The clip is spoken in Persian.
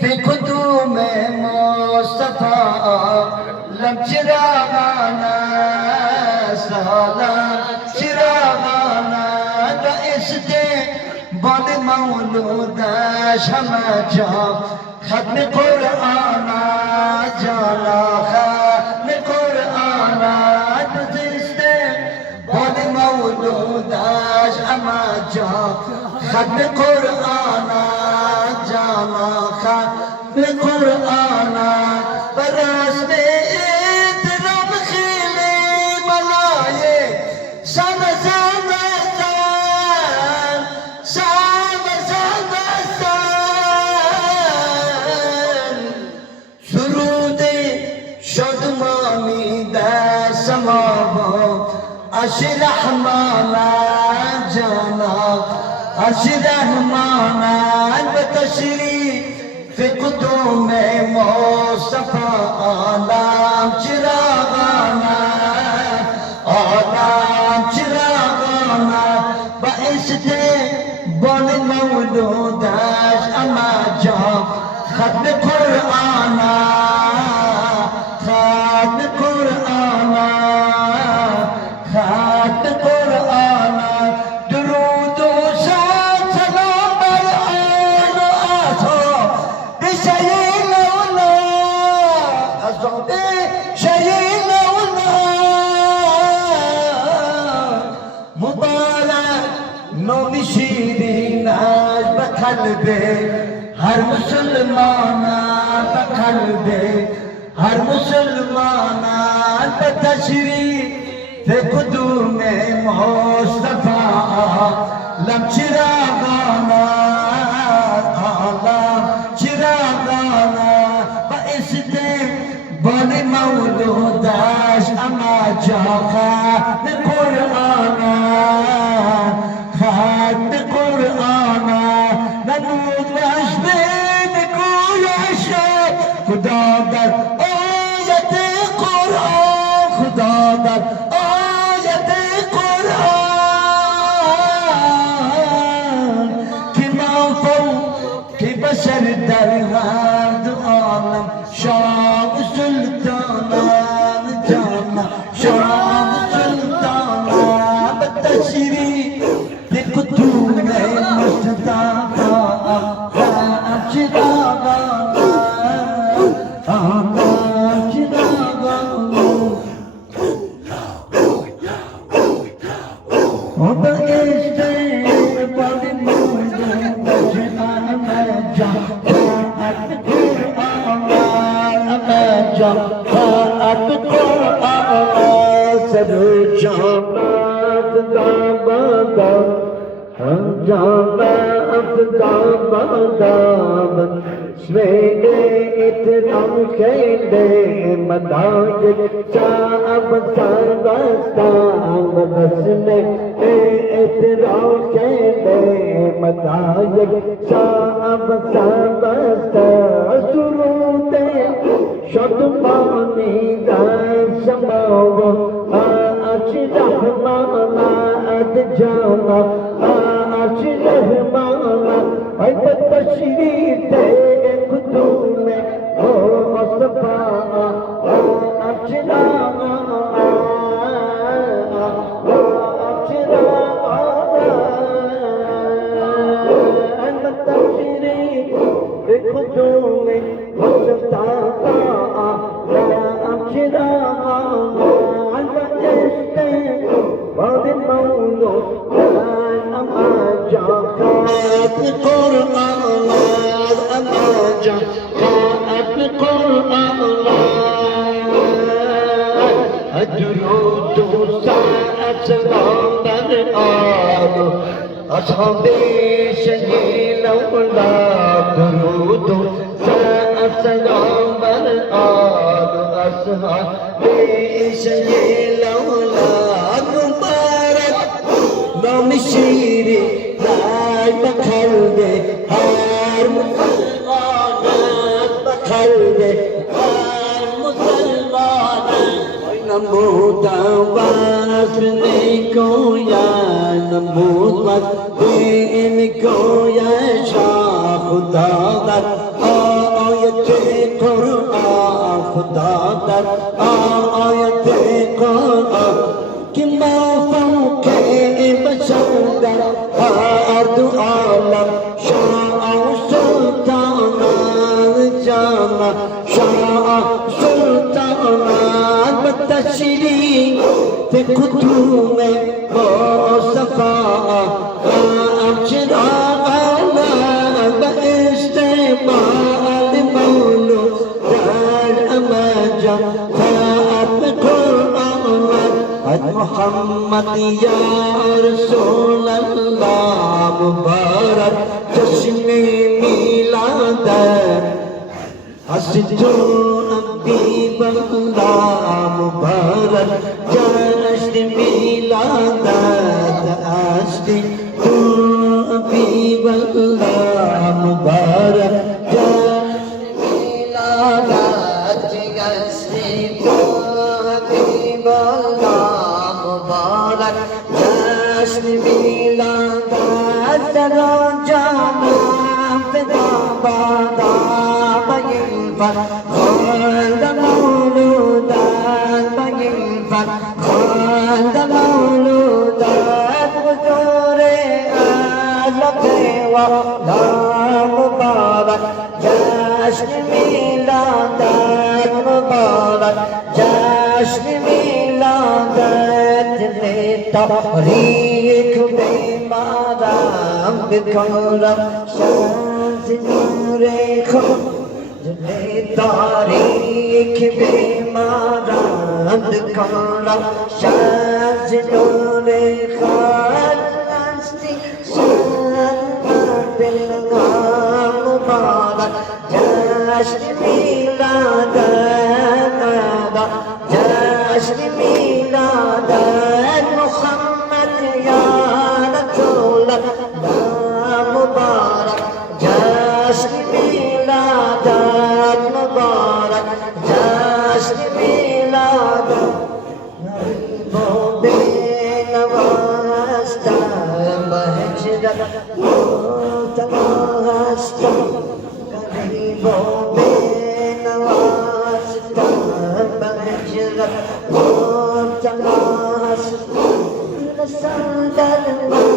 في قدوم مصطفى لم چراغانا سلام چراغانا دائستے بول مولودا شما جا ختم قرآن جانا ختم قرآن دائستے بول مولودا شما جا ختم قرآن جانا ختم قرآن براس میں احترام خیلے ملائے سب زمستان سب زمستان سرود شادمانی در سماوات اشرحمانا جانا اشرحمانا بتشریف في قدوم مصطفى عالم چراغانا عالم چراغانا بائستے بول مولوداش اما جا ختم قرآن ختم قرآن ختم قرآن درود و سلام بر آل و اصحاب بشیء لولا اصحاب بشیء لولا مبارک نام شیرین از بقلب هر مسلمان بقلب هر مسلمان بتشریف في قدوم مصطفى لم چراغانا عالم چراغانا بائستے بول مولوداش اما جا ختم قرآن ختم قرآن نمود واش بین گویش خدا در آیت قرآن خدا در آیت قرآن که موفو که بشر در هر دو عالم شاه سلطانان جانا شاه سلطانان بتشریف في قدوم مصطفى احترام خیلے مدائن صاحب سربستان بسنے احترام خیلے مدائن صاحب سربستان سرود شادمانی در سماوات اشرحمانا جانا اشرحمانا ای بتشریف قدوم مصطفى أصحاب شيء لولا درود سلام الآن أصحاب شيء لولا مبارك نام شيري لا بقلبي هر مسلمان بقلبي هر مسلمان نمود واسني کو یا نمود واسني کو یا شاہ خدا در ayet-i Kur'an Hudadan ayet-i Kur'an ki mafavke beşerden her du alam şah sultanan cana şah sultanan bteşrif kutume Mustafa amcira باستقبال مولود در امجا فات قرآن قد محمد یا رسول الله مبارک جشن میلاد حسد حبیب الله مبارک جشن میلاد حسد حبیب الله مبارک جشن میلادت جشن حبیب الله مبارک جشن میلادت در جامع فدا بادا بگیفر خواند مولودت بگیفر خواند مولودت حضور لا مبارک جشن میلادت مبارک جشن میلادت تاریخ بیمارم بکنم شمس نور خود تاریخ بیمارم بکنم شمس نور خود مبارک جشن میلادت جشن میلادت محمد یا رسول الله مبارک جشن میلادت مبارک جشن میلادت Sandal